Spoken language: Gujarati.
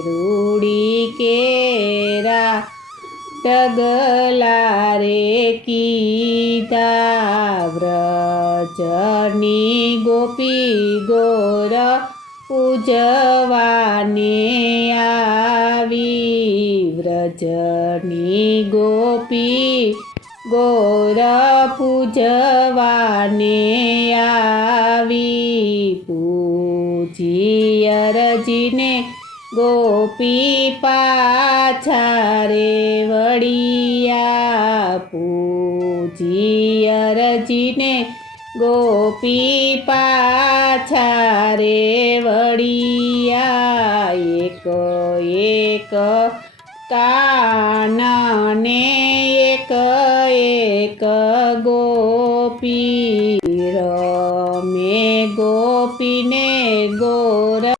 રૂડી કેરા ટગલા રે કીધા વ્રજની ગોપી ગોર પૂજવાને આવી વ્રજની ગોપી ગોર પૂજવાને આવી પૂજી અરજીને ગોપી પાછા રે વળિયા પૂજી અરજીને ગોપી પાછા રે વળિયા એક એક કાનને એક એક ગોપી